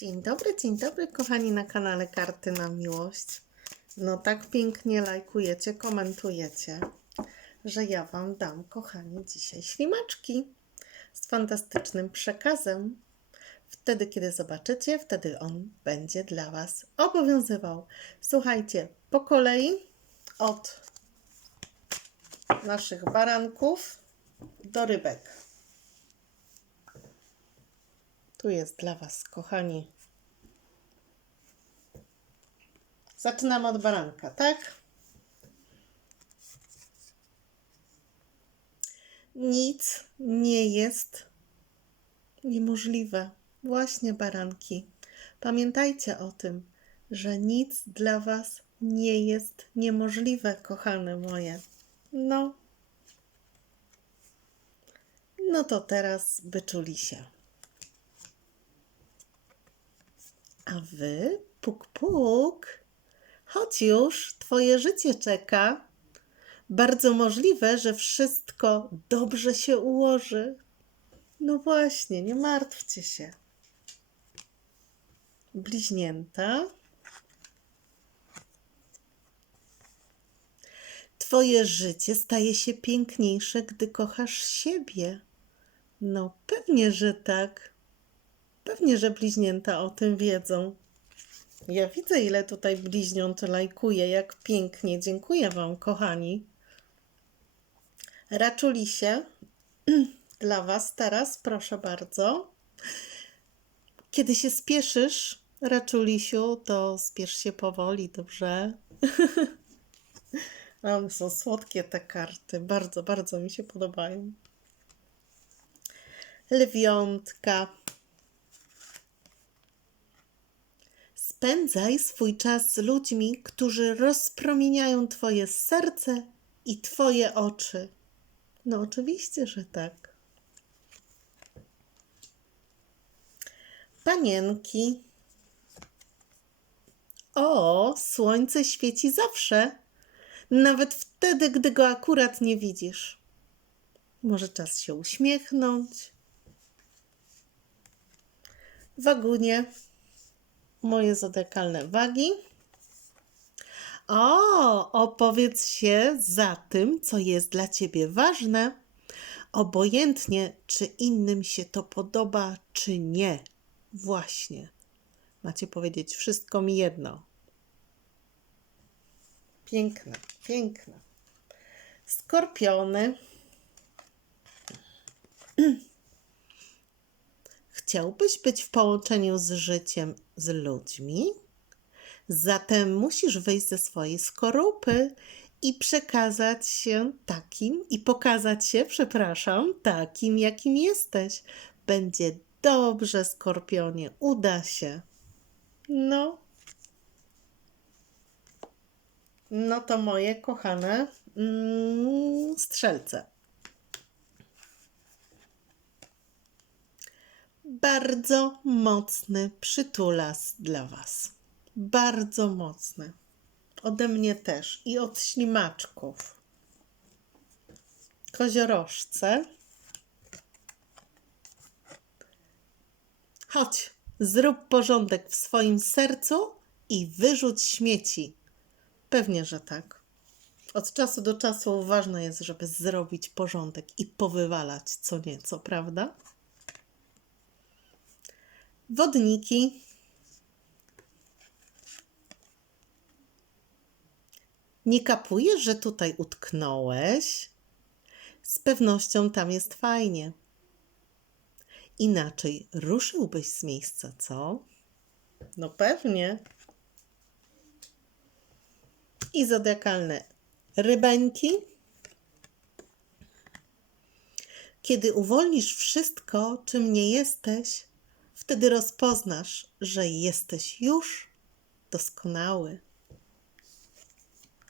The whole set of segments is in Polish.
Dzień dobry, dzień dobry, kochani na kanale Karty na Miłość. No tak pięknie lajkujecie, komentujecie, że ja Wam dam, kochani, dzisiaj ślimaczki z fantastycznym przekazem. Wtedy, kiedy zobaczycie, wtedy on będzie dla Was obowiązywał. Słuchajcie, po kolei od naszych baranków do rybek. Tu jest dla Was, kochani. Zaczynamy od baranka, tak? Nic nie jest niemożliwe. Właśnie baranki. Pamiętajcie o tym, że nic dla Was nie jest niemożliwe, kochane moje. No. No to teraz wyczuli się. A wy, puk puk, chodź już, twoje życie czeka. Bardzo możliwe, że wszystko dobrze się ułoży. No właśnie, nie martwcie się. Bliźnięta. Twoje życie staje się piękniejsze, gdy kochasz siebie. No pewnie, że tak. Pewnie, że bliźnięta o tym wiedzą. Ja widzę, ile tutaj bliźniąt lajkuje, jak pięknie. Dziękuję Wam, kochani. Raczulisie, dla Was teraz, proszę bardzo. Kiedy się spieszysz, Raczulisiu, to spiesz się powoli, dobrze? One są słodkie te karty. Bardzo, bardzo mi się podobają. Lwiątka. Spędzaj swój czas z ludźmi, którzy rozpromieniają Twoje serce i Twoje oczy. No, oczywiście, że tak. Panienki. O, słońce świeci zawsze, nawet wtedy, gdy go akurat nie widzisz. Może czas się uśmiechnąć. Wagunie moje zodekalne wagi. O, opowiedz się za tym, co jest dla ciebie ważne, obojętnie czy innym się to podoba, czy nie. Właśnie. Macie powiedzieć wszystko mi jedno. Piękne, piękne. Skorpiony. Chciałbyś być w połączeniu z życiem, z ludźmi? Zatem musisz wyjść ze swojej skorupy i przekazać się takim, i pokazać się, przepraszam, takim, jakim jesteś. Będzie dobrze, skorpionie, uda się. No. No to moje kochane mm, strzelce. Bardzo mocny przytulas dla Was. Bardzo mocny. Ode mnie też i od ślimaczków. Koziorożce. Chodź, zrób porządek w swoim sercu i wyrzuć śmieci. Pewnie, że tak. Od czasu do czasu ważne jest, żeby zrobić porządek i powywalać co nieco, prawda? Wodniki. Nie kapujesz, że tutaj utknąłeś? Z pewnością tam jest fajnie. Inaczej ruszyłbyś z miejsca, co? No pewnie. I zodiakalne rybeńki. Kiedy uwolnisz wszystko, czym nie jesteś, wtedy rozpoznasz, że jesteś już doskonały.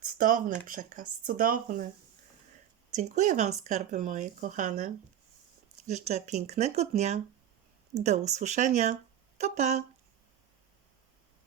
Cudowny przekaz, cudowny. Dziękuję Wam, skarby moje kochane. Życzę pięknego dnia. Do usłyszenia. Pa, pa.